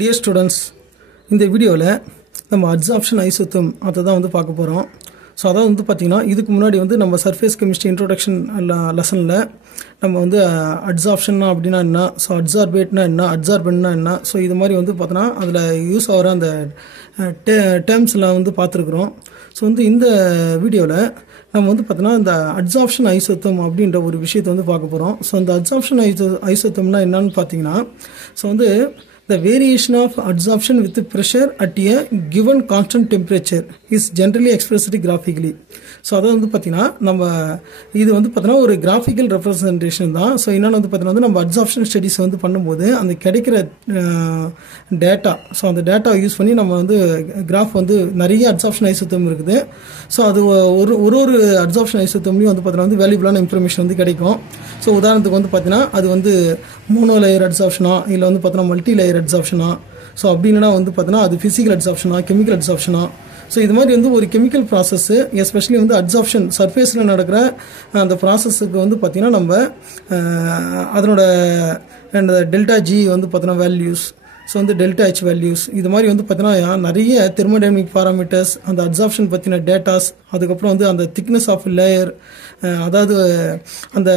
Dear students, இந்த வீடியோவில் நம்ம அட்சார்ப்ஷன் ஐசோதேர்ம் அதை தான் வந்து பார்க்க போகிறோம். ஸோ அதாவது வந்து பார்த்திங்கன்னா இதுக்கு முன்னாடி வந்து நம்ம சர்ஃபேஸ் கெமிஸ்ட்ரி இன்ட்ரோடக்ஷன் லெசனில் நம்ம வந்து அட்சார்ப்ஷன்னா அப்படின்னா என்ன, ஸோ அட்சார்பேட்னா என்ன, அட்சார்பென்ட்னா என்ன, ஸோ இது மாதிரி வந்து பார்த்தோன்னா அதில் யூஸ் ஆகிற அந்த டேர்ம்ஸ்லாம் வந்து பார்த்துருக்குறோம். ஸோ வந்து இந்த வீடியோவில் நம்ம வந்து பார்த்தோன்னா இந்த அட்சார்ப்ஷன் ஐசோதேர்ம் அப்படின்ற ஒரு விஷயத்தை வந்து பார்க்க போகிறோம். ஸோ அந்த அட்சார்ப்ஷன் ஐசோதேர்ம்னா என்னன்னு பார்த்தீங்கன்னா, ஸோ வந்து the variation of adsorption with pressure at a given constant temperature is generally expressed graphically. So அதை வந்து பார்த்தீங்கன்னா நம்ம இது வந்து பார்த்தீங்கன்னா ஒரு கிராஃபிக்கல் ரெப்ரசன்டேஷன் தான். ஸோ என்னென்னு வந்து பார்த்தீங்கன்னா வந்து நம்ம அட்சார்ப்ஷன் ஸ்டடீஸ் வந்து பண்ணும்போது அந்த கிடைக்கிற டேட்டா, ஸோ அந்த டேட்டா யூஸ் பண்ணி நம்ம வந்து கிராஃப் வந்து நிறைய அட்சார்ப்ஷன் ஐசோதேர்ம் இருக்குது. ஸோ அது ஒரு அட்சார்ப்ஷன் ஐசோதேர்ம்லையும் வந்து பார்த்தீங்கன்னா வந்து வேல்யூபிளான இன்ஃபர்மேஷன் வந்து கிடைக்கும். ஸோ உதாரணத்துக்கு வந்து பார்த்தீங்கன்னா அது வந்து மோனோ லேயர் அட்சார்ப்ஷனா இல்லை வந்து பார்த்தீங்கன்னா மல்டி லேயர் அட்சார்ப்ஷனா, ஸோ அப்படின்னா வந்து பார்த்தீங்கன்னா அது ஃபிசிக்கல் அட்சார்ப்ஷனா கெமிக்கல் அட்சார்ப்ஷனா. ஸோ இது மாதிரி வந்து ஒரு கெமிக்கல் ப்ராசஸ்ஸு எஸ்பெஷலி வந்து அட்சார்ப்ஷன் சர்ஃபேஸில் நடக்கிற அந்த ப்ராசஸுக்கு வந்து பார்த்திங்கன்னா நம்ம அதனோட டெல்டா ஜி வந்து பார்த்தோன்னா வேல்யூஸ், ஸோ வந்து டெல்டா ஹெச் வேல்யூஸ், இது மாதிரி வந்து பார்த்தீங்கன்னா நிறைய தெர்மோடைனமிக் பாராமீட்டர்ஸ், அந்த அட்சார்ப்ஷன் பற்றின டேட்டாஸ், அதுக்கப்புறம் வந்து அந்த திக்னஸ் ஆஃப் லேயர், அதாவது அந்த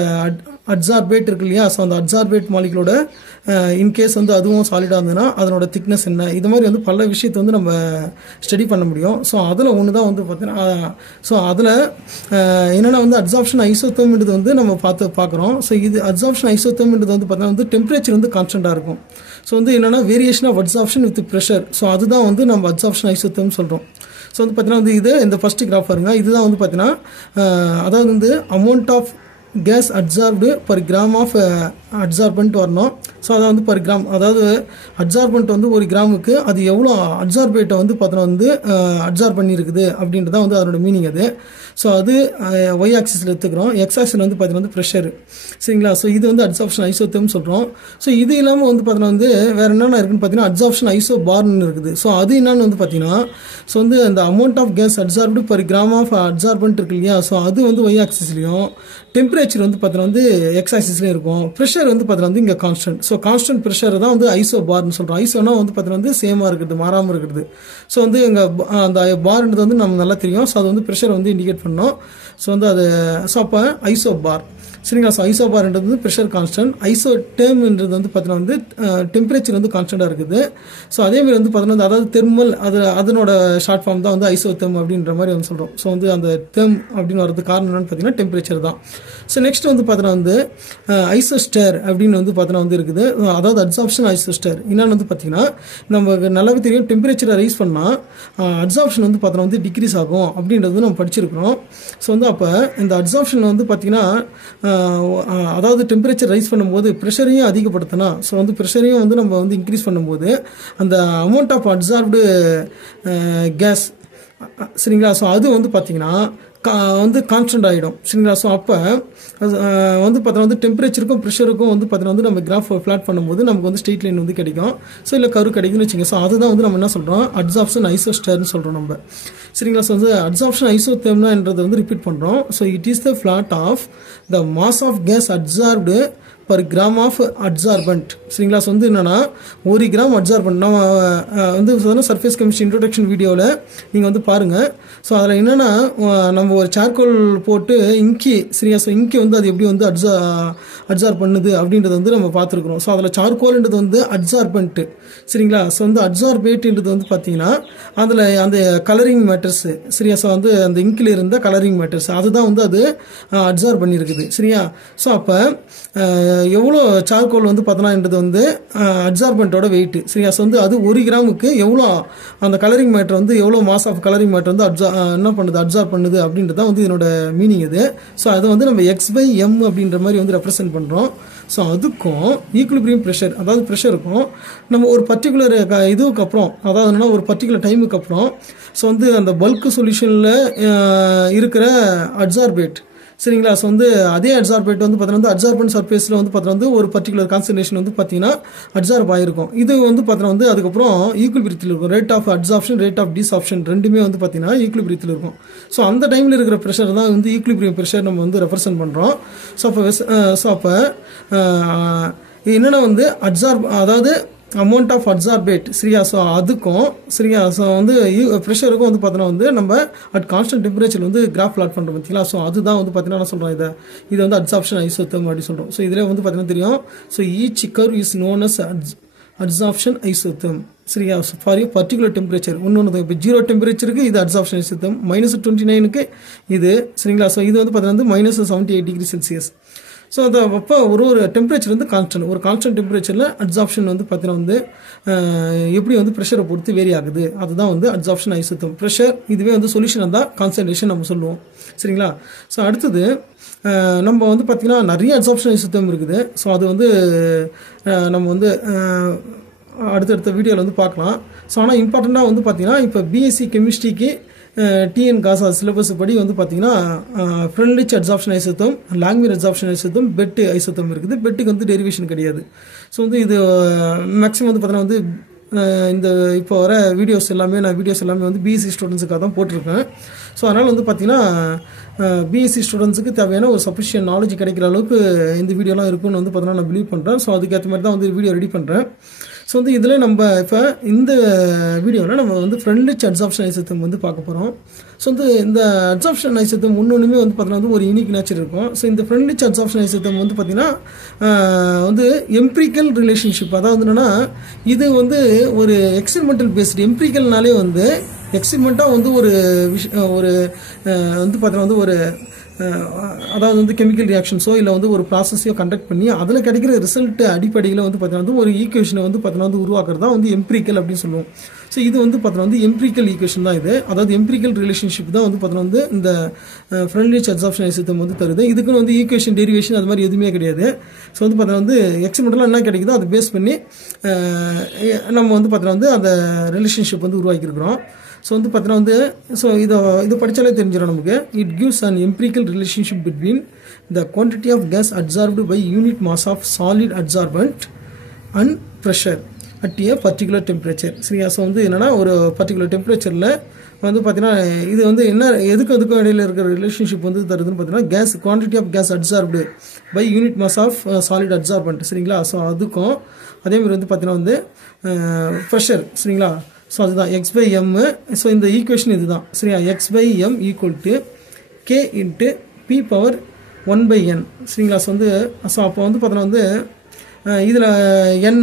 அட்சார்பேட் இருக்கு இல்லையா, ஸோ அந்த அட்சார்பேட் மாலிகுலோட இன்கேஸ் வந்து அதுவும் சாலிடாக இருந்ததுன்னா அதனோட திக்னஸ் என்ன, இது மாதிரி வந்து பல விஷயத்தை வந்து நம்ம ஸ்டடி பண்ண முடியும். ஸோ அதில் ஒன்று தான் வந்து பார்த்தீங்கன்னா, ஸோ அதில் என்னென்னா வந்து அட்சார்ப்ஷன் ஐசோதேர்ம்ன்றது வந்து நம்ம பார்க்குறோம். ஸோ இது அட்சார்ப்ஷன் ஐசோதேர்ம்ன்றது வந்து பார்த்தீங்கன்னா வந்து டெம்பரேச்சர் வந்து கான்ஸ்டண்ட்டாக இருக்கும். ஸோ வந்து என்னென்னா variation of adsorption with pressure, so அதுதான் வந்து நம்ம அட்சார்ப்ஷன் ஐசோதேர்ம் சொல்கிறோம். ஸோ வந்து பார்த்தீங்கன்னா வந்து இது இந்த ஃபஸ்ட்டு கிராஃப் பாருங்க, இதுதான் வந்து பார்த்தீங்கன்னா அதாவது வந்து amount of gas adsorbed per gram of adsorbent வரணும். ஸோ அதை வந்து பர் கிராம், அதாவது அட்சார்பன்ட் வந்து ஒரு கிராமுக்கு அது எவ்வளோ அட்சார்பேட்டை வந்து பார்த்தோன்னா வந்து அட்சார்ப் பண்ணியிருக்குது அப்படின்றத வந்து அதனோட மீனிங் அது. ஸோ அது ஒய் ஆக்சிஸில் எடுத்துக்கிறோம், எக்ஸ் ஆக்சிஸில் வந்து பார்த்தீங்கன்னா வந்து ப்ரெஷர், சரிங்களா. ஸோ இது வந்து அட்சார்ப்ஷன் ஐசோதேர்ம் சொல்கிறோம். ஸோ இது இல்லாமல் வந்து பார்த்தீங்கன்னா வந்து வேறு என்னென்ன இருக்குன்னு பார்த்தீங்கன்னா அட்சார்ப்ஷன் ஐசோ பார்னு இருக்குது. ஸோ அது என்னன்னு வந்து பார்த்தீங்கன்னா, ஸோ வந்து அந்த amount of gas adsorbed per gram of adsorbent இருக்கு இல்லையா, ஸோ அது வந்து ஒய் ஆக்சிஸ்லையும், டெம்பரேச்சர் வந்து பார்த்தீங்கன்னா வந்து எக்ஸ் ஆக்சிஸ்லையும் இருக்கும், ப்ரெஷர் வந்து பார்த்தீங்கன்னா வந்து இங்கே கான்ஸ்டன்ட். ஸோ கான்ஸ்டன்ட் ப்ரெஷர் தான் வந்து ஐசோ பார்னு சொல்கிறோம். ஐசோனா வந்து பார்த்தீங்கன்னா வந்து சேமாக இருக்கிறது, மாறாமல் இருக்கிறது. ஸோ வந்து இங்கே அந்த பார்ன்றது வந்து நமக்கு நல்லா தெரியும். ஸோ அது வந்து ப்ரெஷர் வந்து இண்டிகேட் பண்ணோம். ஸோ வந்து அது ஸோ அப்போ ஐசோ பார், சரிங்களா. ஸோ ஐசோ பார்ன்றது வந்து ப்ரெஷர் கான்ஸ்டன்ட், ஐசோ டேர்ம்ன்றது வந்து பார்த்தீங்கன்னா வந்து டெம்பரேச்சர் வந்து கான்ஸ்டண்ட்டாக இருக்குது. ஸோ அதேமாதிரி வந்து பார்த்தீங்கன்னா அதாவது தெர்மல், அதனோட ஷார்ட் ஃபார்ம் தான் வந்து ஐசோதேர்ம் அப்படின்ற மாதிரி வந்து சொல்கிறோம். ஸோ வந்து அந்த தேர்ம் அப்படின்னு வரதுக்கு காரணம் என்னன்னு பார்த்தீங்கன்னா டெம்பரேச்சர் தான். ஸோ நெக்ஸ்ட் வந்து பார்த்தீங்கன்னா வந்து ஐசோஸ்டர் அப்படின்னு வந்து பார்த்தீங்கன்னா வந்து இருக்குது, அதாவது அட்சார்ப்ஷன் ஐசோஸ்டர். என்னன்னு வந்து பார்த்தீங்கன்னா நமக்கு நல்லாவே தெரியும், டெம்பரேச்சரை ரைஸ் பண்ணால் அட்சார்ப்ஷன் வந்து பார்த்தீங்கன்னா வந்து டிக்ரீஸ் ஆகும் அப்படின்றது நம்ம படிச்சிருக்கிறோம். ஸோ வந்து அப்போ இந்த அட்சார்ப்ஷன் வந்து பார்த்தீங்கன்னா அதாவது டெம்பரேச்சர் ரைஸ் பண்ணும்போது ப்ரெஷரையும் அதிகப்படுத்தினா, ஸோ வந்து ப்ரெஷரையும் வந்து நம்ம வந்து இன்க்ரீஸ் பண்ணும்போது அந்த அமௌண்ட் ஆஃப் அட்சார்ப்டு கேஸ், சரிங்களா, ஸோ அது வந்து பார்த்தீங்கன்னா வந்து கான்ஸ்டன்ட் ஆகிடும், சரிங்களா. ஸோ அப்போ வந்து பார்த்தீங்கன்னா வந்து டெம்பரேச்சருக்கும் ப்ரெஷருக்கும் வந்து பார்த்தீங்கன்னா வந்து நம்ம கிராஃப் ஃப்ளாட் பண்ணும்போது நமக்கு வந்து ஸ்ட்ரெயிட் லைன் வந்து கிடைக்கும். ஸோ இல்லை கரு கிடைக்குதுன்னு வச்சுங்க. ஸோ அதுதான் வந்து நம்ம என்ன சொல்கிறோம், அட்சார்ப்ஷன் ஐசோஸ்டர்னு சொல்கிறோம் நம்ம, சரிங்களா. ஸோ வந்து அட்சார்ப்ஷன் ஐசோதேர்ம்ன்றதை வந்து ரிப்பீட் பண்ணுறோம். So it is the plot of the mass of gas adsorbed per gram of adsorbent, சரிங்களா. ஸோ வந்து என்னென்னா ஒரு கிராம் அட்சார்பன்ட் நம்ம வந்து சர்ஃபேஸ் கெமிஸ்ட்ரி இன்ட்ரோடக்ஷன் வீடியோவில் நீங்கள் வந்து பாருங்கள். ஸோ அதில் என்னென்னா நம்ம ஒரு சார்கோல் போட்டு இங்கி, சரியா, ஸோ இங்கி வந்து அது எப்படி வந்து அட்சார்ப் பண்ணுது அப்படின்றத வந்து நம்ம பார்த்துருக்குறோம். ஸோ அதில் சார்கோல்ன்றது வந்து அட்சார்பன்ட்டு, சரிங்களா. ஸோ வந்து அட்சார்பேட்ன்றது வந்து பார்த்தீங்கன்னா அதில் அந்த கலரிங் மேட்டர்ஸு, சரியா. ஸோ வந்து அந்த இங்கில் இருந்த கலரிங் மேட்டர்ஸ் அதுதான் வந்து அது அட்சார்ப் பண்ணியிருக்குது, சரியா. ஸோ அப்போ எவ்வளோ சார்கோல் வந்து பார்த்தோன்னான்றது வந்து அட்சார்பன்ட்டோட வெயிட்டு, சரியா. ஸோ வந்து அது ஒரு கிராமுக்கு எவ்வளோ அந்த கலரிங் மேட்டர் வந்து எவ்வளோ மாஸ் ஆஃப் கலரிங் மேட்டர் வந்து என்ன பண்ணுது, அட்சார்ப் பண்ணுது அப்படின்றது தான் வந்து இதனோட மீனிங் இது. ஸோ அதை வந்து நம்ம x/m அப்படின்ற மாதிரி வந்து ரெப்ரசென்ட் பண்ணுறோம். ஸோ அதுக்கும் ஈக்குலிபிரியம் ப்ரெஷர், அதாவது ப்ரெஷருக்கும் நம்ம ஒரு பர்டிகுலர் இதுக்கு அப்புறம், அதாவது என்னன்னா ஒரு பர்டிகுலர் டைமுக்கு அப்புறம், ஸோ வந்து அந்த பல்க் சொல்யூஷனில் இருக்கிற அட்சார்பேட், சரிங்களா. ஸோ வந்து அதே அட்சார்பேட் வந்து பார்த்தீங்கன்னா அட்சார்பன்ட் சர்ஃபேஸில் வந்து பார்த்தீங்கன்னா ஒரு பர்டிகுலர் கான்சன்ட்ரேஷன் வந்து பார்த்தீங்கன்னா அட்சார்ப் ஆகிருக்கும். இது வந்து பார்த்தீங்கன்னா வந்து அதுக்கப்புறம் ஈக்குலிபிரியத்தில் இருக்கும். Rate of adsorption, rate of desorption ரெண்டுமே வந்து பார்த்தீங்கன்னா ஈக்குலிபிரியத்தில் இருக்கும். ஸோ அந்த டைமில் இருக்கிற ப்ரெஷர் தான் வந்து ஈக்குலிபிரியம் ப்ரெஷர் நம்ம வந்து ரெப்ரசென்ட் பண்ணுறோம். ஸோ அப்போ என்னென்னா வந்து அட்சார்ப், அதாவது அமௌண்ட் ஆஃப் அட்சார்பேட் சரியா. ஸோ அதுக்கும் சரியா. ஸோ வந்து ப்ரெஷருக்கும் வந்து பார்த்தீங்கன்னா வந்து நம்ம அட் கான்ஸ்டன்ட் டெம்பரேச்சர் வந்து கிராஃப் பிளாட் பண்ணுறோம் பார்த்தீங்களா. ஸோ அதுதான் வந்து பார்த்தீங்கன்னா நான் சொல்கிறோம் இது வந்து அட்சார்ப்ஷன் ஐசோதேர்ம் அப்படின்னு சொல்கிறோம். ஸோ இதில் வந்து பார்த்தீங்கன்னா தெரியும். So each curve is known as adsorption isotherm சரியா. ஃபார் ஏ பர்டிகுலர் டெம்பரேச்சர் ஒன்று இப்போ 0 டெம்பரேச்சருக்கு இது அட்சார்ப்ஷன் ஐசோதேர்ம், -29க்கு இது சரிங்களா. ஸோ இது வந்து பார்த்தீங்கன்னா வந்து -78 டிகிரி செல்சியஸ். ஸோ அதை அப்போ ஒரு டெம்பரேச்சர் வந்து கான்ஸ்டன்ட், ஒரு கான்ஸ்டன்ட் டெம்பரேச்சரில் அட்சார்ப்ஷன் வந்து பார்த்தீங்கன்னா வந்து எப்படி வந்து ப்ரெஷரை பொறுத்து வேரி ஆகுது, அதுதான் வந்து அட்சார்ப்ஷன் ஐசோதேர்ம். ப்ரெஷர் இதுவே வந்து சொல்யூஷன் இருந்தால் கான்சன்ட்ரேஷன் நம்ம சொல்லுவோம் சரிங்களா. ஸோ அடுத்தது நம்ம வந்து பார்த்திங்கன்னா நிறைய அட்சார்ப்ஷன் ஐசோதேர்ம் இருக்குது. ஸோ அது வந்து நம்ம வந்து அடுத்தடுத்த வீடியோவில் வந்து பார்க்கலாம். ஸோ ஆனால் இம்பார்ட்டண்ட்டாக வந்து பார்த்திங்கன்னா இப்போ பிஎஸ்சி கெமிஸ்ட்ரிக்கு டிஎன் காசா சிலபஸ் படி வந்து பார்த்தீங்கன்னா ஃப்ரெண்ட்லிச் அட்சார்ப்ஷன் ஐசோதேர்ம், லாங்மீர் அட்சார்ப்ஷன் ஐசோதேர்ம், பெட் ஐசோதேர்ம் இருக்குது. பெட்டுக்கு வந்து டெரிவேஷன் கிடையாது. ஸோ வந்து இது மேக்ஸிமம் வந்து பார்த்தீங்கன்னா வந்து இந்த இப்போ வர வீடியோஸ் எல்லாமே வந்து பிஎஸ்சி ஸ்டூடெண்ட்ஸுக்காக தான் போட்டிருக்கேன். ஸோ அதனால் வந்து பார்த்தீங்கன்னா பிஎஸ்சி ஸ்டூடெண்ட்ஸுக்கு தேவையான ஒரு சஃபிஷியன்ட் நாலேஜ் கிடைக்கிற அளவுக்கு இந்த வீடியோலாம் இருக்குன்னு வந்து பார்த்தீங்கன்னா நான் பிலீவ் பண்ணுறேன். ஸோ அதுக்கேற்ற மாதிரி தான் வந்து வீடியோ ரெடி பண்ணுறேன். ஸோ வந்து இதில் நம்ம இப்போ இந்த வீடியோவில் நம்ம வந்து ஃப்ரெண்ட்லிச் அட்சார்ப்ஷன் ஐசோதேர்ம் வந்து பார்க்க போகிறோம். ஸோ வந்து இந்த அட்சார்ப்ஷன் ஐசோதேர்ம் ஒன்றுமே வந்து பார்த்தீங்கன்னா வந்து ஒரு யூனிக் நேச்சர் இருக்கும். ஸோ இந்த ஃப்ரெண்ட்லிச் அட்சார்ப்ஷன் ஐசோதேர்ம் வந்து பார்த்தீங்கன்னா வந்து எம்பிரிக்கல் ரிலேஷன்ஷிப், அதாவது என்னென்னா இது வந்து ஒரு எக்ஸ்பெரிமெண்டல் பேஸ்டு. எம்பிரிக்கல்னாலே வந்து எக்ஸ்பெரிமெண்ட்டாக வந்து ஒரு வந்து பார்த்தீங்கன்னா வந்து ஒரு அதாவது வந்து கெமிக்கல் ரியாக்ஷன்ஸோ இல்லை வந்து ஒரு ப்ராசஸையோ கண்டக்ட் பண்ணி அதில் கிடைக்கிற ரிசல்ட் அடிப்படையில் வந்து பார்த்தீங்கன்னா ஒரு ஈக்குவேஷனை வந்து பார்த்தீங்கன்னா வந்து உருவாக்குறது தான் வந்து எம்பிரிக்கல் அப்படின்னு சொல்லுவோம். ஸோ இது வந்து பார்த்தீங்கன்னா வந்து எம்பிரிக்கல் ஈக்குவேஷன் தான் இது. அதாவது எம்பிரிக்கல் ரிலேஷன்ஷிப் தான் வந்து பார்த்தீங்கன்னா வந்து இந்த ஃப்ரெண்ட்லிச் அட்சார்ப்ஷன் ஐசோதேர்ம் வந்து தருது. இதுக்குன்னு வந்து ஈக்குவேஷன் டெரிவேஷன் அது மாதிரி எதுவுமே கிடையாது. ஸோ வந்து பார்த்தீங்கன்னா வந்து எக்ஸ்பெரிமெண்டலாக என்ன கிடைக்குதோ அதை பேஸ் பண்ணி நம்ம வந்து பார்த்தீங்கன்னா வந்து அந்த ரிலேஷன்ஷிப் வந்து உருவாக்கியிருக்கிறோம். ஸோ வந்து பார்த்தீங்கன்னா வந்து ஸோ இதை படித்தாலே தெரிஞ்சிடும் நமக்கு. It gives an empirical relationship between the quantity of gas adsorbed by unit mass of solid adsorbent and pressure at a particular temperature சரியா. ஸோ வந்து என்னென்னா ஒரு பர்டிகுலர் டெம்பரேச்சரில் வந்து பார்த்தீங்கன்னா இது வந்து என்ன எதுக்கும் இடையில இருக்கிற ரிலேஷன்ஷிப் வந்து தருதுன்னு பார்த்தீங்கன்னா gas quantity of gas adsorbed by unit mass of solid adsorbent சரிங்களா. ஸோ அதுக்கும் அதேமாதிரி வந்து பார்த்தீங்கன்னா வந்து ப்ரெஷர் சரிங்களா. ஸோ அதுதான் x/m. ஸோ இந்த ஈக்குவேஷன் இதுதான் சரியா. x/m = k × p⁻1/n சரிங்களா. ஸோ வந்து அப்போ வந்து பார்த்தீங்கன்னா வந்து இதில் n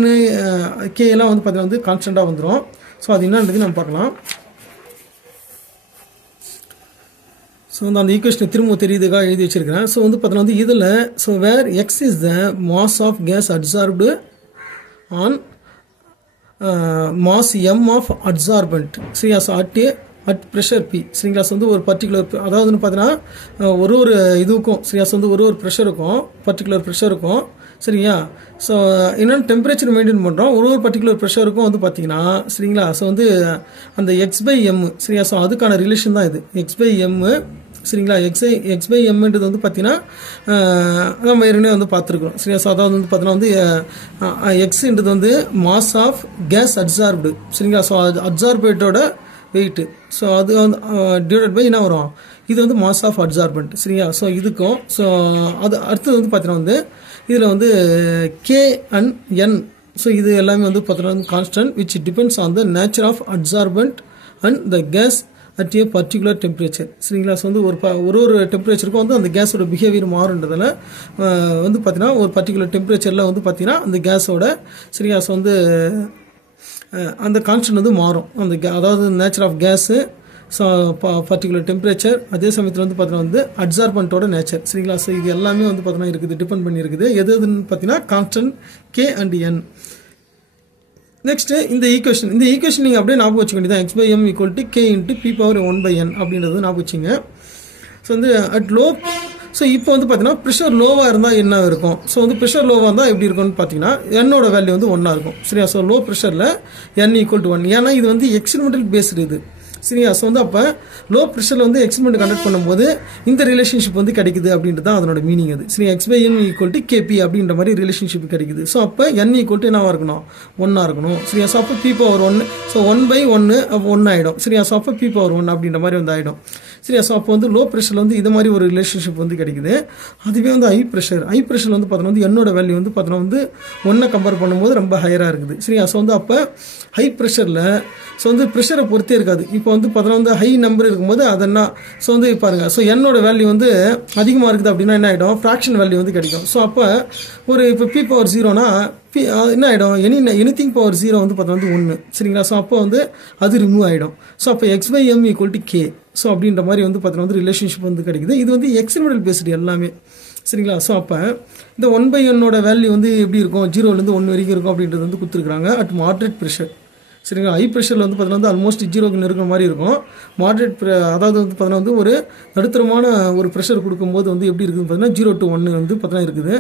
k எல்லாம் வந்து பார்த்தீங்கன்னா வந்து கான்ஸ்டண்ட்டாக வந்துடும். ஸோ அது என்னன்றது நம்ம பார்க்கலாம். ஸோ வந்து அந்த ஈக்குவேஷன் திரும்ப தெரியுதுக்காக எழுதி வச்சிருக்கிறேன். ஸோ வந்து பார்த்தீங்கன்னா வந்து இதில் so where x is the mass of gas absorbed on mass m of adsorbent சரியா. ஸோ அட் ப்ரெஷர் p சரிங்களா. ஸோ வந்து ஒரு பர்டிகுலர் அதாவது வந்து பார்த்தீங்கன்னா ஒரு இதுக்கும் சரியா. ஸோ வந்து ஒரு ப்ரெஷருக்கும் பர்டிகுலர் ப்ரெஷருக்கும் சரியா. ஸோ என்னென்ன டெம்பரேச்சர் மெயின்டைன் பண்ணுறோம் ஒரு பர்டிகுலர் ப்ரெஷருக்கும் வந்து பார்த்தீங்கன்னா சரிங்களா. ஸோ வந்து அந்த x/m சரியா. ஸோ அதுக்கான ரிலேஷன் தான் இது x/m சரிங்களா. x/mன்றது வந்து பார்த்தீங்கன்னா நம்ம ஏற்கனவே வந்து பார்த்துருக்குறோம் சரியா. ஸோ அதாவது வந்து பார்த்தீங்கன்னா வந்து எக்ஸ்ன்றது வந்து மாஸ் ஆஃப் கேஸ் அட்சார்ப்டு சரிங்களா. So அட்சார்பேட்டோட weight. ஸோ அது வந்து டிவைடட் பை என்ன வரும், இது வந்து மாஸ் ஆஃப் அட்சார்பண்ட் சரியா. ஸோ இதுக்கும் ஸோ அது அடுத்தது வந்து பார்த்தீங்கன்னா வந்து இதில் வந்து கே அண்ட் என். ஸோ இது எல்லாமே வந்து பார்த்தீங்கன்னா constant which depends on the nature of adsorbent and the gas at a particular temperature சரிங்களா. ஸோ வந்து ஒரு டெம்பரேச்சருக்கும் வந்து அந்த கேஸோட பிஹேவியர் மாறுன்றதில் வந்து பார்த்தீங்கன்னா ஒரு பர்டிகுலர் டெம்பரேச்சரில் வந்து பார்த்தீங்கன்னா அந்த கேஸோட சரியா. ஸோ வந்து அந்த கான்ஸ்டன்ட் வந்து மாறும் அந்த அதாவது nature of gas so particular temperature அதே சமயத்தில் வந்து பார்த்தீங்கன்னா வந்து அட்சார்பண்ட்டோட நேச்சர் சரிங்களா. ஸோ இது எல்லாமே வந்து பார்த்தீங்கன்னா இருக்குது டிபெண்ட் பண்ணியிருக்குது. எதுன்னு பார்த்தீங்கன்னா constant K and N. Next இந்த ஈக்குவேஷன் நீங்கள் அப்படியே ஞாபகம் வச்சுக்க வேண்டியதான். x/m = k × p⁻1/n அப்படின்றது ஞாபகம் வச்சுங்க. ஸோ வந்து அட் லோ ஸோ இப்போ வந்து பார்த்தீங்கன்னா ப்ரெஷர் லோவாக இருந்தால் என்ன இருக்கும். ஸோ வந்து ப்ரெஷர் லோவாக இருந்தால் எப்படி இருக்கும்னு பார்த்தீங்கன்னா என்னோட வேல்யூ வந்து 1 இருக்கும் சரியா. ஸோ லோ ப்ரெஷரில் n = 1 ஏன்னா இது வந்து எக்ஸ்பெரிமெண்டல் பேஸ்டு இது சரியா. ஸோ வந்து அப்போ லோ ப்ரெஷரில் வந்து எக்ஸ்பெரிமெண்ட் கண்டக்ட் பண்ணும்போது இந்த ரிலேஷன்ஷிப் வந்து கிடைக்குது அப்படின்றது தான் அதனோட மீனிங். அது சரி, XM ஈக்குவல் டு கேபி அப்படின்ற மாதிரி ரிலேஷன்ஷிப் கிடைக்குது. ஸோ அப்போ n ஈக்குவல் டு என்னவா இருக்கணும், 1 இருக்கணும். சரியா. ஸோ அப்போ P⁴1, ஸோ 1/1 அப்போ 1 ஆகிடும். சரியா. ஸோ அப்போ P⁴1 அப்படின்ற மாதிரி வந்து ஆகிடும். சரியா. ஸோ அப்போ வந்து லோ ப்ரெஷரில் வந்து இது மாதிரி ஒரு ரிலேஷன்ஷிப் வந்து கிடைக்குது. அதுவே வந்து ஹை ப்ரெஷரில் வந்து பார்த்தோன்னா வந்து என்னோட வேல்யூ வந்து பார்த்தோன்னா வந்து 1 கம்பேர் பண்ணும்போது ரொம்ப ஹையராக இருக்குது. சரியா. ஸோ வந்து அப்போ ஹை ப்ரெஷரில் ஸோ வந்து ப்ரெஷரை பொறுத்தே இருக்காது. இப்போ வந்து பார்த்தோன்னா வந்து ஹை நம்பர் இருக்கும்போது அதெல்லாம் ஸோ வந்து பாருங்கள், ஸோ என்னோட வேல்யூ வந்து அதிகமாக இருக்குது அப்படின்னா என்ன ஆகிடும், ஃப்ராக்ஷன் வேல்யூ வந்து கிடைக்கும். ஸோ அப்போ ஒரு இப்போ P⁴0னா என்ன ஆகிடும், எனிதிங் பவர் 0 வந்து பார்த்தா வந்து 1. சரிங்களா. ஸோ அப்போ வந்து அது ரிமூவ் ஆகிடும். ஸோ அப்போ X/M equal to K. So அப்படின்ற மாதிரி வந்து பார்த்தோன்னா வந்து ரிலேஷன்ஷிப் வந்து கிடைக்குது. இது வந்து எக்ஸ்பெரிமெண்டல் பேஸ்டு எல்லாமே. சரிங்களா. ஸோ அப்போ இந்த 1/n வேல்யூ வந்து எப்படி இருக்கும், 0லேருந்து 1 வரைக்கும் இருக்கும் அப்படின்றது வந்து கொடுத்துருக்காங்க அட் மாட்ரேட் ப்ரெஷர். சரிங்களா. ஹை ப்ரெஷரில் வந்து பார்த்தீங்கன்னா வந்து ஆல்மோஸ்ட் 0க்கு நெருக்கிற மாதிரி இருக்கும். மாட்ரேட் அதாவது வந்து பார்த்தீங்கன்னா வந்து ஒரு நடுத்தரமான ஒரு ப்ரெஷர் கொடுக்கும்போது வந்து எப்படி இருக்குதுன்னு பார்த்தீங்கன்னா 0 to 1 வந்து பார்த்தீங்கன்னா இருக்குது.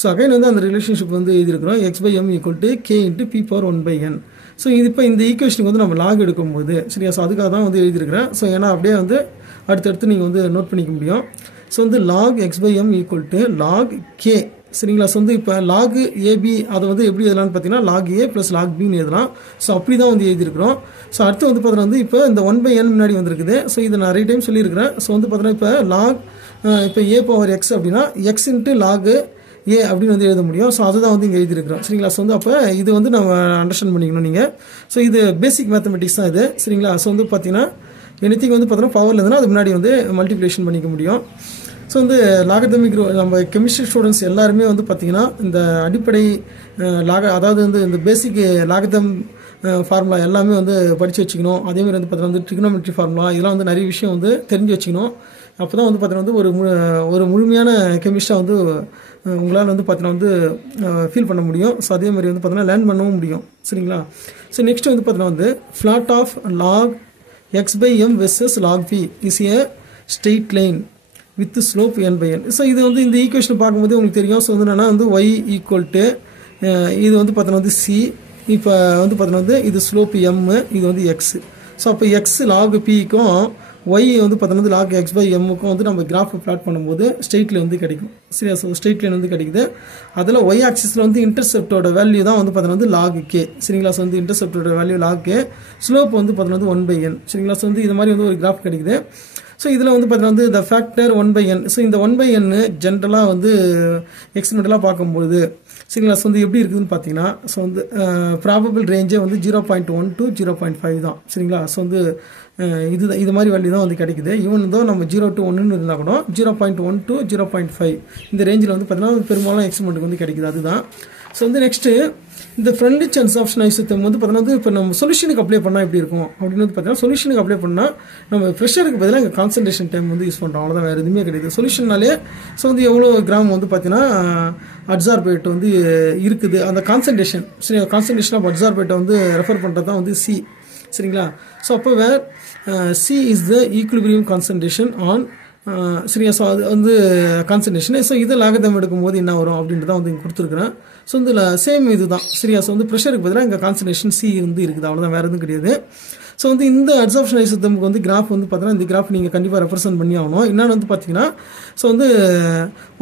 ஸோ அகைன் வந்து அந்த ரிலேஷன்ஷிப் வந்து எழுதியிருக்கிறோம், X/M equal to K into P⁴1/n. So இது இப்போ இந்த ஈக்குவேஷனுக்கு வந்து நம்ம லாக் எடுக்கும்போது சரியா. ஸோ அதுக்காக தான் வந்து எழுதியிருக்கிறேன். ஸோ ஏன்னா அப்படியே வந்து அடுத்தடுத்து நீங்கள் வந்து நோட் பண்ணிக்க முடியும். ஸோ வந்து log X/M equal to log K. சரிங்களா. ஸோ வந்து இப்போ லாக் AB அதை வந்து எப்படி எழுதலாம்னு பார்த்தீங்கன்னா லாக் A ப்ளஸ் லாக் Bன்னு எழுதலாம். ஸோ அப்படி தான் வந்து எழுதியிருக்கிறோம். ஸோ அடுத்து வந்து பார்த்தீங்கன்னா வந்து இப்போ இந்த 1/n முன்னாடி வந்துருக்குது. ஸோ இதை நான் நிறைய டைம் சொல்லியிருக்கிறேன். ஸோ வந்து பார்த்தீங்கன்னா இப்போ லாக் இப்போ A⁴x அப்படின்னா X இன்ட்டு லாக் A அப்படின்னு வந்து எழுத முடியும். ஸோ அதுதான் வந்து இங்கே எழுதியிருக்கிறோம். சரிங்களா. ஸோ வந்து அப்போ இது வந்து நம்ம அண்டர்ஸ்டாண்ட் பண்ணிக்கணும் நீங்கள். ஸோ இது பேசிக் மேத்தமெட்டிக்ஸ் தான் இது. சரிங்களா. ஸோ வந்து பார்த்தீங்கன்னா எனிதிங் வந்து பார்த்தீங்கன்னா பவரில் இருந்ததுன்னா அது முன்னாடி வந்து மல்டிப்ளிகேஷன் பண்ணிக்க முடியும். ஸோ வந்து லாகர்தமிக் நம்ம கெமிஸ்ட்ரி ஸ்டூடெண்ட்ஸ் எல்லாருமே வந்து பார்த்திங்கன்னா இந்த அடிப்படை அதாவது வந்து இந்த பேசிக் லாகர்தம் ஃபார்முலா எல்லாமே வந்து படித்து வச்சுக்கணும். அதேமாதிரி வந்து பார்த்தீங்கன்னா வந்து ட்ரிகோனோமெட்ரி ஃபார்முலா இதெல்லாம் வந்து நிறைய விஷயம் வந்து தெரிஞ்சு வச்சுக்கணும். அப்போ தான் வந்து பார்த்தீங்கன்னா வந்து ஒரு முழுமையான கெமிஸ்டாக வந்து உங்களால் வந்து பார்த்தீங்கன்னா வந்து ஃபீல் பண்ண முடியும். ஸோ அதே மாதிரி வந்து பார்த்தீங்கன்னா லேர்ன் பண்ணவும் முடியும். சரிங்களா. ஸோ நெக்ஸ்ட் வந்து பார்த்தீங்கன்னா வந்து plot of log X/M versus log P is a straight line with slope n/n. So இது வந்து இந்த ஈக்குவேஷன் பார்க்கும்போது உங்களுக்கு தெரியும். ஸோ வந்து என்னன்னா வந்து y ஈக்குவல் டு இது வந்து பார்த்தோன்னா வந்து C. இப்போ வந்து பார்த்தோன்னா வந்து இது ஸ்லோப் M, இது வந்து X. ஸோ அப்போ X லாக் Pக்கும் y வந்து பார்த்தோன்னா லாக் X/Mக்கும் வந்து நம்ம கிராஃப் பிளாட் பண்ணும்போது ஸ்ட்ரெயிட் லைன் வந்து கிடைக்கும். சரியா. ஸோ ஸ்ட்ரெயிட் லைன் வந்து கிடைக்குது. அதில் y ஆக்சிஸில் வந்து இன்டர்செப்டோட வேல்யூ தான் வந்து பார்த்தோன்னா வந்து லாக் K. சரிங்களா. ஸோ வந்து இன்டர்செப்டோட வேல்யூ லாக் K, ஸ்லோப் வந்து பார்த்தோன்னா வந்து 1/n. சரிங்களா. ஸோ வந்து இது மாதிரி வந்து ஒரு கிராஃப் கிடைக்குது. ஸோ இதில் வந்து பார்த்தீங்கன்னா வந்து இந்த ஃபேக்டர் 1/n. ஸோ இந்த 1/n ஜென்ரலாக வந்து எக்ஸ்பெரிமெண்டலாக பார்க்கும்போது சரிங்களா. ஸோ வந்து எப்படி இருக்குதுன்னு பார்த்தீங்கன்னா ஸோ வந்து ப்ராபபிள் ரேஞ்சே வந்து 0.1 to 0.5 தான். சரிங்களா. ஸோ வந்து இது மாதிரி வேல்யூ தான் வந்து கிடைக்குது. ஈவன் தான் நம்ம 0 to 1 இருந்தால் கூட 0.1 to 0.5 இந்த ரேஞ்சில் வந்து பார்த்தீங்கன்னா பெரும்பாலும் எக்ஸ்பெரிமெண்ட்டுக்கு வந்து கிடைக்குது. அதுதான். ஸோ வந்து நெக்ஸ்ட்டு இந்த ஃப்ரெண்ட்லி அப்சார்ப்ஷன் ஐசோதேர்ம் வந்து பார்த்தீங்கன்னா இப்போ நம்ம சொல்யூஷனுக்கு அப்ளை பண்ணால் எப்படி இருக்கும் அப்படின்னு வந்து பார்த்தீங்கன்னா சொல்யூஷனுக்கு அப்ளை பண்ணால் நம்ம ப்ரெஷருக்கு பதிலாக இங்கே கான்சன்ட்ரேஷன் டைம் வந்து யூஸ் பண்ணுறோம். அவ்வளோதான், வேறு எதுவுமே கிடையாது. சொல்யூஷனாலே ஸோ வந்து எவ்வளோ கிராம் வந்து பார்த்தீங்கன்னா அப்சார்பேட் வந்து இருக்குது அந்த கான்சன்ட்ரேஷன். சரி, கான்சன்ட்ரேஷன் ஆஃப் அப்சார்பேட்டை வந்து ரெஃபர் பண்ணுறது தான் வந்து C. சரிங்களா. ஸோ அப்போ வேர் C is the equilibrium concentration on சரியா. ஸோ அது வந்து கான்சன்ட்ரேஷன். ஸோ இதை லாகதம் எடுக்கும்போது என்ன வரும் அப்படின்றத வந்து இங்கே கொடுத்துருக்குறேன். ஸோ இதில் சேம் இது தான். சரியா. ஸோ வந்து ப்ரெஷருக்கு பதிலாக இங்கே கான்சன்ட்ரேஷன் C வந்து இருக்குது. அவ்வளோதான், வேறு எதுவும் கிடையாது. ஸோ வந்து இந்த அப்சார்ப்ஷன் ஐசோதேர்முக்கு வந்து கிராஃப் வந்து பார்த்தீங்கன்னா இந்த கிராஃப் நீங்கள் கண்டிப்பாக ரெப்ரசென்ட் பண்ணி ஆகணும். என்னென்னு வந்து பார்த்தீங்கன்னா ஸோ வந்து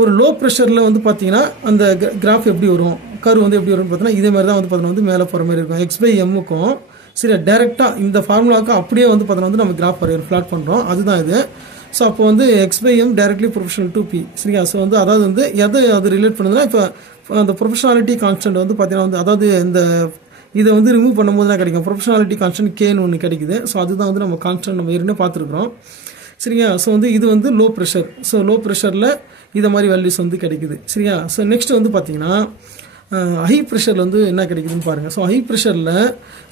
ஒரு லோ ப்ரெஷரில் வந்து பார்த்தீங்கன்னா அந்த கிராஃப் எப்படி வரும், கர்வ் வந்து எப்படி வரும்னு பார்த்தீங்கன்னா இதே மாதிரி தான் வந்து பார்த்தீங்கன்னா வந்து மேலே போகிற மாதிரி இருக்கும். X/Mக்கும் சரியா டேரெக்டாக இந்த ஃபார்முலாவுக்கு அப்படியே வந்து பார்த்தீங்கன்னா வந்து நம்ம கிராஃப் வரையும் ஃப்ளாட் பண்ணுறோம். அதுதான் இது. ஸோ அப்போ வந்து X/M directly professional to P. சரியா. ஸோ வந்து அதாவது வந்து எதை அது ரிலேட் பண்ணுதுன்னா இப்போ அந்த ப்ரொஃபஷனாலிட்டி கான்ஸ்டன்ட் வந்து பார்த்தீங்கன்னா வந்து அதாவது இந்த இதை வந்து ரிமூவ் பண்ணும்போது தான் கிடைக்கும். ப்ரொஃபஷனாலிட்டி கான்ஸ்டன்ட் Kன்னு ஒன்று கிடைக்குது. ஸோ அதுதான் வந்து நம்ம கான்ஸ்டன்ட் நம்ம ஏற்கனவே பார்த்துருக்குறோம். சரியா. ஸோ வந்து இது வந்து லோ ப்ரெஷர். ஸோ லோ ப்ரெஷரில் இதை மாதிரி வேல்யூஸ் வந்து கிடைக்குது. சரியா. ஸோ நெக்ஸ்ட் வந்து பார்த்தீங்கன்னா ஹை ப்ரெஷரில் வந்து என்ன கிடைக்குதுன்னு பாருங்கள். ஸோ ஹை ப்ரெஷரில்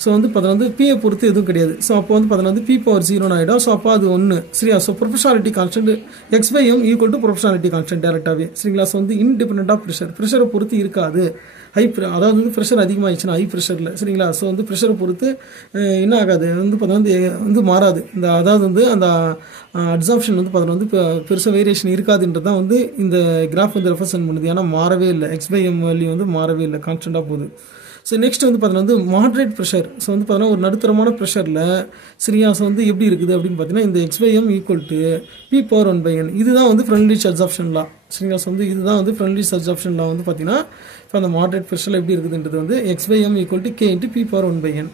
ஸோ வந்து பார்த்தா வந்து P பொறுத்து எதுவும் கிடையாது. ஸோ அப்போ வந்து பார்த்தா வந்து P⁴0 ஆகிடும். ஸோ அப்போ அது 1. சரியா. So proportionality constant X/M equal to proportionality constant டேரெக்டாகவே. சரிங்களா. ஸோ வந்து இன்டிபெண்டன்ட் ஆஃப் ப்ரெஷரை பொறுத்து இருக்காது. அதாவது வந்து ப்ரெஷர் அதிகமாகிடுச்சுன்னா ஹை ப்ரெஷரில் சரிங்களா. ஸோ வந்து ப்ரெஷரை பொறுத்து என்ன ஆகாது வந்து பார்த்தா வந்து மாறாது. இந்த அதாவது வந்து அந்த அப்சார்ப்ஷன் வந்து பார்த்தா வந்து பெருசாக வேரியேஷன் இருக்காதுன்றது தான் வந்து இந்த கிராஃப் வந்து ரெப்ரசென்ட் பண்ணுது. ஏன்னா மாறவே இல்லை. X/M வேல்யூ வந்து மாறவே இல்லை, கான்ஸ்டன்ட்டாக போகுது. ஸோ நெக்ஸ்ட் வந்து பார்த்தீங்கன்னா வந்து மாட்ரேட் ப்ரெஷர். ஸோ வந்து பார்த்தீங்கன்னா ஒரு நடுத்தரமான ப்ரெஷரில் சரியா ஸோ வந்து எப்படி இருக்குது அப்படின்னு பார்த்தீங்கன்னா இந்த x/m ஈக்குவல் டு p/1/n இதுதான் வந்து ஃப்ரெண்ட்லிச் அப்சார்ப்ஷன் லா. சரிங்களா? ஸோ வந்து இதுதான் வந்து ஃப்ரெண்ட்லிச் அப்சார்ப்ஷன் லா வந்து பார்த்தீங்கன்னா இப்போ அந்த மாட்ரேட் ப்ரெஷரில் எப்படி இருக்குதுன்றது வந்து x/m equal to k × p/1/n.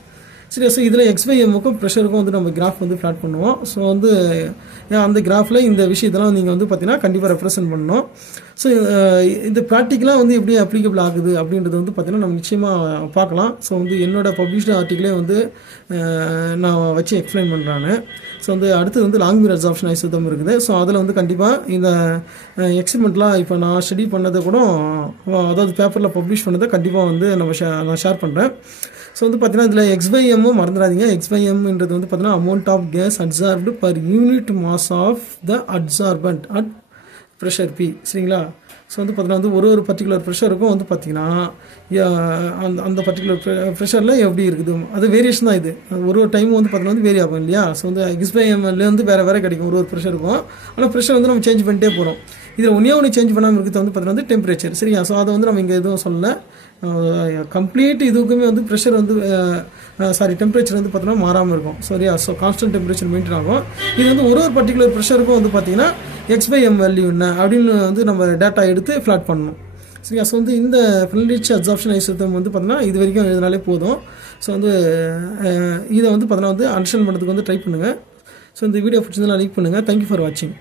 சரியா? ஸோ இதில் x/mக்கும் ப்ரெஷருக்கும் வந்து நம்ம கிராஃப் வந்து ஃப்ளாட் பண்ணுவோம். ஸோ வந்து அந்த கிராஃபில் இந்த விஷயத்தெல்லாம் நீங்கள் வந்து பார்த்தீங்கன்னா கண்டிப்பாக ரெப்ரசென்ட் பண்ணணும். ஸோ இந்த ப்ராக்டிக்கலாக வந்து எப்படி அப்ளிகபிள் ஆகுது அப்படின்றது வந்து பார்த்தீங்கன்னா நம்ம நிச்சயமாக பார்க்கலாம். ஸோ வந்து என்னோட பப்ளிஷ்டு ஆர்டிக்கிளே வந்து நான் வச்சு எக்ஸ்பிளைன் பண்ணுறாங்க. ஸோ வந்து அடுத்தது வந்து லாங் பீரியட் அப்சார்ப்ஷன் ஐசோதர்ம் இருக்குது. ஸோ அதில் வந்து கண்டிப்பாக இந்த எக்ஸ்பெரிமெண்ட்லாம் இப்போ நான் ஸ்டடி பண்ணதை கூட அதாவது பேப்பரில் பப்ளிஷ் பண்ணதை கண்டிப்பாக வந்து நான் ஷேர் பண்ணுறேன். ஸோ வந்து பார்த்தீங்கன்னா இதில் x/m மறந்துடாதீங்க. x/mன்றது வந்து பார்த்தீங்கன்னா amount of gas absorbed per unit mass of the absorbent at pressure P. சரிங்களா? ஸோ வந்து பார்த்தீங்கன்னா வந்து ஒரு பர்டிகுலர் ப்ரெஷருக்கும் வந்து பார்த்தீங்கன்னா அந்த பர்டிகுலர் ப்ரெஷரில் எப்படி இருக்குது அது வேரியேஷன் தான். இது ஒரு டைம் வந்து பார்த்தீங்கன்னா வந்து வேரி ஆகும் இல்லையா? ஸோ வந்து x/mலேருந்து வேறு கிடைக்கும் ஒரு ப்ரெஷருக்கும். ஆனால் ப்ரெஷர் வந்து நம்ம சேஞ்ச் பண்ணிட்டே போகிறோம். இதில் ஒன்று சேஞ்ச் பண்ணாமல் இருக்கிறது வந்து பார்த்தீங்கன்னா வந்து டெம்பரேச்சர். சரியா? ஸோ அதை வந்து நம்ம இங்கே எதுவும் சொல்லலை. கம்ப்ளீட் இதுக்குமே வந்து ப்ரெஷர் வந்து டெம்பரேச்சர் வந்து பார்த்தீங்கன்னா மாறாமல் இருக்கும். சரியா? ஸோ கான்ஸ்டன்ட் டெம்பரேச்சர் மெயின்டைன் ஆகும். இது வந்து ஒரு பர்டிகுலர் ப்ரெஷருக்கும் வந்து பார்த்தீங்கன்னா x/m வேல்யூ என்ன அப்படின்னு வந்து நம்ம டேட்டா எடுத்து ஃப்ளாட் பண்ணணும். சரியா? ஸோ வந்து இந்த ஃப்ரெண்ட்லிச் அப்சார்ப்ஷன் ஐசோதர்ம் வந்து பார்த்தீங்கன்னா இது வரைக்கும் எழுதினாலே போதும். ஸோ வந்து இதை வந்து பார்த்தீங்கன்னா வந்து அண்டர்ஸ்டாண்ட் பண்ணுறதுக்கு வந்து ட்ரை பண்ணுங்கள். ஸோ இந்த வீடியோ பிடிச்சிருந்தா லைக் பண்ணுங்கள். தேங்க்யூ ஃபார் வாட்சிங்.